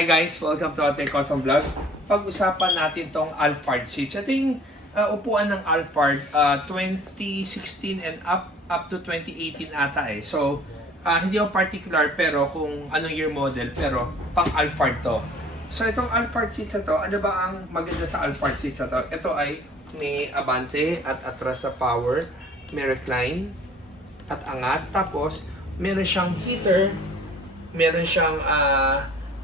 Hi guys! Welcome to Ate Custom Vlog. Pag-usapan natin tong Alphard seats. Ito yung upuan ng Alphard 2016 and up to 2018 ata eh. So, hindi ako particular pero kung anong year model pero pang Alphard to. So, itong Alphard seats na to, ano ba ang maganda sa Alphard seats na to? Ito ay may abante at atras sa power, may recline at angat. Tapos, meron siyang heater, meron siyang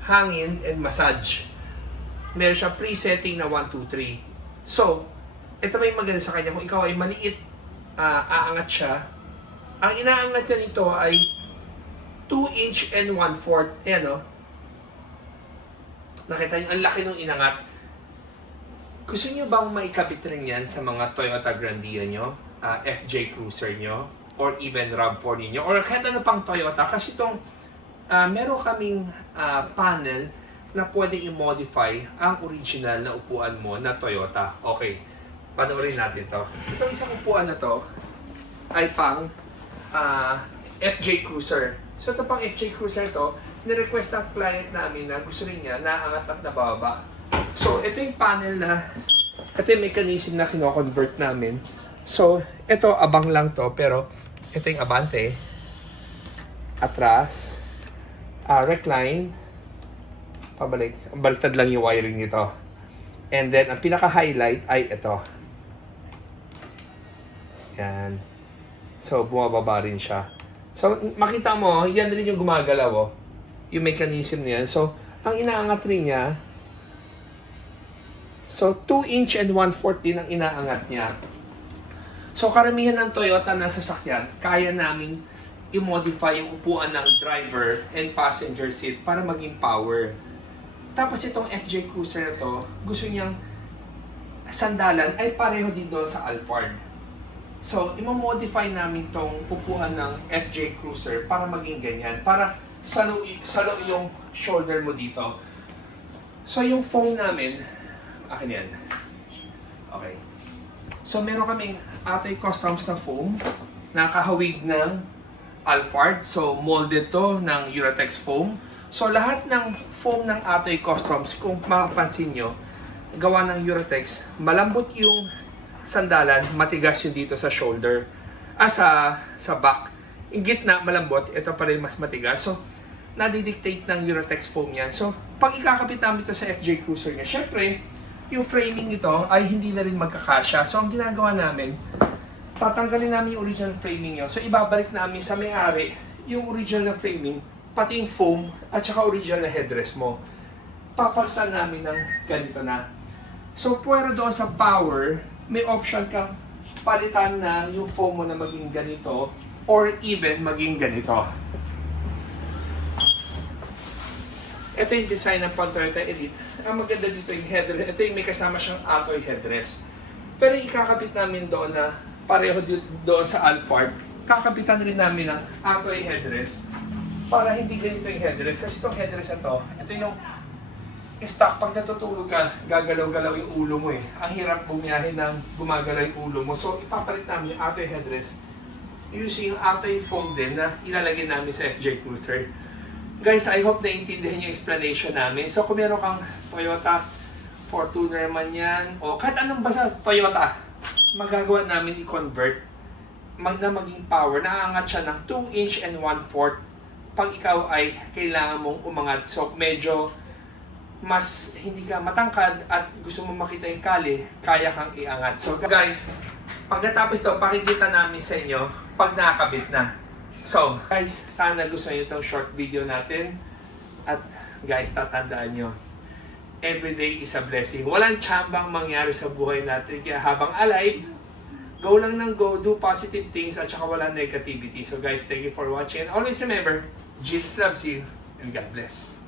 hangin and massage. Meron siyang pre-setting na 1, 2, 3. So, ito may maganda sa kanya. Kung ikaw ay maliit, aangat siya. Ang inaangat niya nito ay 2 inch and 1/4. Ayan o. Nakita niyo, ang laki nung inangat. Gusto niyo bang maikabit rin yan sa mga Toyota Grandia nyo, FJ Cruiser nyo, or even RAV4 ninyo, or kahit ano pang Toyota? Kasi itong meron kaming panel na pwede i-modify ang original na upuan mo na Toyota. Okay, panoorin natin to. Itong isang upuan na to ay pang FJ Cruiser. So ito pang FJ Cruiser to, nirequest ng client namin na gusto rin niya naangat at nababa. So ito yung panel na, ito yung mechanism na kino-convert namin. So ito abang lang to, pero ito yung abante, atras, recline, pabalik, baltad lang yung wiring nito. And then, ang pinaka-highlight ay ito. Yan. So, bumababa rin siya. So, makita mo, yan rin yung gumagalaw, oh. Yung mechanism niyan. So, ang inaangat rin niya, so, 2 inch and 1/4 din ang inaangat niya. So, karamihan ng Toyota na sasakyan, kaya namin i-modify yung upuan ng driver and passenger seat para maging power. Tapos itong FJ Cruiser na to, gusto niyang sandalan ay pareho din doon sa Alphard. So, i-modify namin tong upuan ng FJ Cruiser para maging ganyan. Para salo yung shoulder mo dito. So, yung foam namin, akin yan. Okay. So, meron kaming Atoy Customs na foam, nakahawig ng Alphard. So, molded to ng Uratex foam. So, lahat ng foam ng Atoy Customs, kung mapapansin nyo, gawa ng Uratex, malambot yung sandalan, matigas yung dito sa shoulder, sa back. Yung gitna, malambot, ito pa rin mas matigas. So, nadidictate ng Uratex foam yan. So, pag ikakabit namin ito sa FJ Cruiser niya, syempre, yung framing nito ay hindi na rin magkakasya. So, ang ginagawa namin, tatanggalin namin yung original framing nyo. So, ibabalik namin sa may-ari yung original na framing, pati yung foam, at saka original na headrest mo. Papalitan namin ng ganito na. So, pwero doon sa power, may option kang palitan na yung foam mo na maging ganito, or even maging ganito. Ito yung design ng Toyota Elite. Ang maganda dito yung headrest. Ito yung may kasama siyang Atoy headrest. Pero ikakabit namin doon na pareho doon sa Alphard, kakapitan rin namin ng Atoy headrest para hindi ganito yung headrest. Kasi itong headrest na to, ito yung stock. Pag natutulog ka, gagalaw-galaw yung ulo mo eh. Ang hirap bumiyahe ng gumagalaw yung ulo mo. So, ipapalit namin yung Atoy headrest using yung Atoy foam din na ilalagay namin sa FJ Cruiser. Guys, I hope naintindihan yung explanation namin. So, kung meron kang Toyota Fortuner man yan, o kahit anong basta Toyota, magagawa namin i-convert na maging power. Naaangat siya ng 2 inch and 1/4 pag ikaw ay kailangan mong umangat. So, medyo mas hindi ka matangkad at gusto mong makita yung kali, kaya kang iangat. So, guys, pagkatapos ito, pakikita namin sa inyo pag nakakabit na. So, guys, sana gusto niyo itong short video natin. At, guys, tatandaan nyo, every day is a blessing. Walang tsambang mangyari sa buhay natin. Kaya habang alive, go lang ng go, do positive things, at saka walang negativity. So guys, thank you for watching. And always remember, Jesus loves you, and God bless.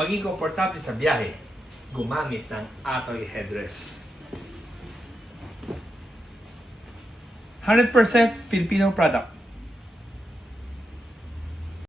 maging komportable sa biyahe, gumamit ng Atoy headrest. 100% Filipino product.